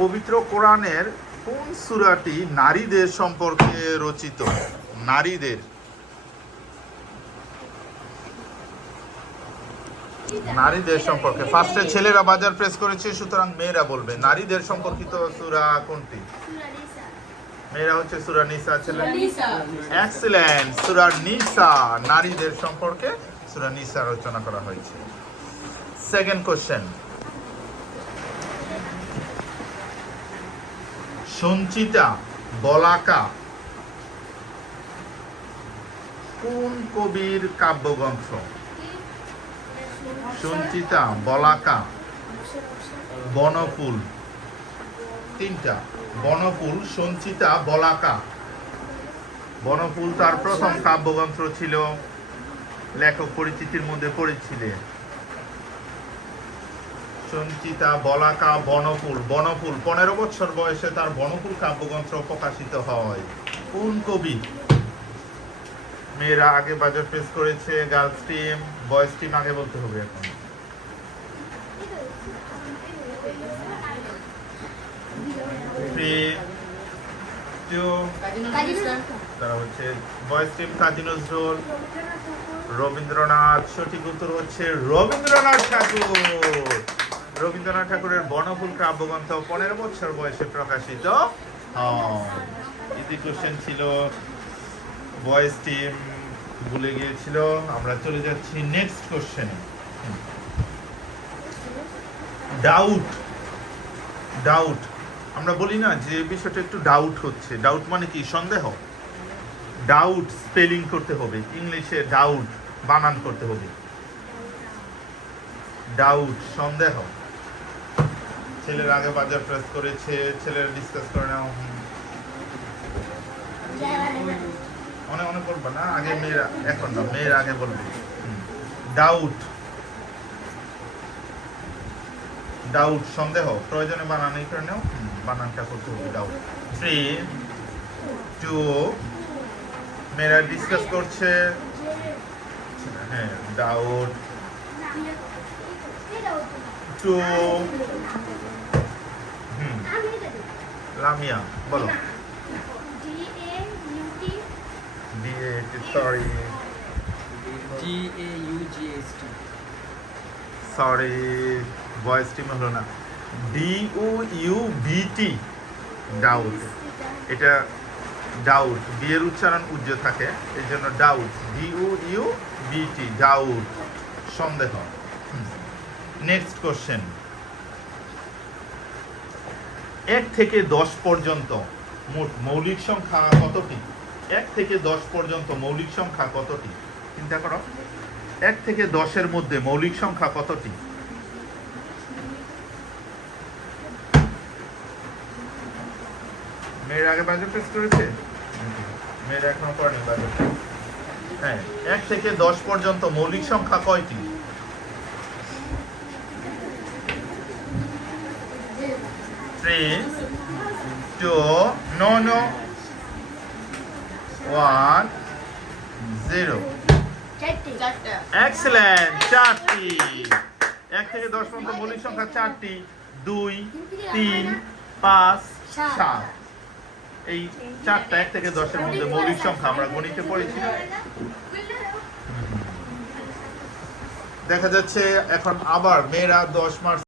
পবিত্র কোরআনের কোন সূরাটি নারীদের সম্পর্কে রচিত? নারীদের সম্পর্কে। ফার্স্টে ছেলেরা বাজার প্রেস করেছে, সুতরাং মেয়েরা বলবে নারীদের সম্পর্কিত সূরা কোনটি? মেয়েরা হচ্ছে সূরা নিসা, ছেলে এক্সিলেন্ট। সূরা নিসা, নারীদের সম্পর্কে সূরা নিসা রচনা করা হয়েছে। সেকেন্ড কোশ্চেন, সঞ্চিতা বলাকা কোন কবির কাব্যগ্রন্থ? সঞ্চিতা বলাকা, বনফুল, তিনটা। বনফুল, সঞ্চিতা, বলাকা। বনফুল তার প্রথম কাব্যগ্রন্থ ছিল, লেখক পরিচিতির মধ্যে পড়েছিলেন। সঞ্চিতা, বলাকা, বনফুল। বনফুল 15 বছর বয়সে তার বনফুল কাব্যগ্রন্থ প্রকাশিত হয়। কোন কবি? মেয়েরা আগে বাজার প্রেস করেছে, গার্লস টিম, বয়েজ টিম আগে বলতে হবে এখন। তারা হচ্ছে বয়েজ টিম কাজী নজরুল, রবীন্দ্রনাথ। সঠিক উত্তর হচ্ছে রবীন্দ্রনাথ ঠাকুর। রবীন্দ্রনাথ ঠাকুরের বনফুল কাব্যগ্রন্থ 15 বছর বয়সে প্রকাশিত হয়। ইজি কোশ্চেন ছিল, বয়েজ টিম ভুলে গিয়েছিল। আমরা চলে যাচ্ছি নেক্সট কোশ্চেনে। ডাউট আমরা বলি না যে বিষয়টা একটু ডাউট হচ্ছে। ডাউট মানে কি? সন্দেহ। ডাউট স্পেলিং করতে হবে, ইংলিশে ডাউট বানান করতে হবে। ডাউট, সন্দেহ। ছেলের আগে বাজার প্রেস করেছে, ছেলেরা ডিসকাস করে নাও। অনেক বলবো না, আগে মেয়েরা, এখন না, মেয়েরা আগে বলবে। ডাউট সন্দেহ, প্রয়োজনে বানান এই কারণেও বানানটা করতে হবে। ডাউট। 3, 2, মেয়েরা ডিসকাস করছে। হ্যাঁ, ডাউট 2। লামিয়া বলো। সরি, ভয়েস টিম হলো না। DOUBT, doubt. এটা ডাউট, বি এর উচ্চারণ উজ্জ থাকে, এই জন্য ডাউট। DOUBT, ডাউট, সন্দেহ। নেক্সট কোশ্চেন, 1 থেকে 10 পর্যন্ত মোট মৌলিক সংখ্যা কতটি? 1 থেকে 10 পর্যন্ত মৌলিক সংখ্যা কতটি? চিন্তা করো, 1 থেকে 10-এর মধ্যে মৌলিক সংখ্যা কতটি? মেয়েরা আগে বাজার প্রেস করেছে, মেয়েরা এখনো করেনি বাজার। হ্যাঁ, 1 থেকে 10 পর্যন্ত মৌলিক সংখ্যা কয়টি? No. 1, 0. এক্সেলেন্ট, 4টি। 1 থেকে 10 পর্যন্ত মৌলিক সংখ্যা 4টি। 2, 3, 5, 7। এই 4টা 1 থেকে 10-এর মধ্যে মৌলিক সংখ্যা আমরা গণিতে পড়েছি। দেখা যাচ্ছে এখন আবার মেয়েরা 10 মার্ক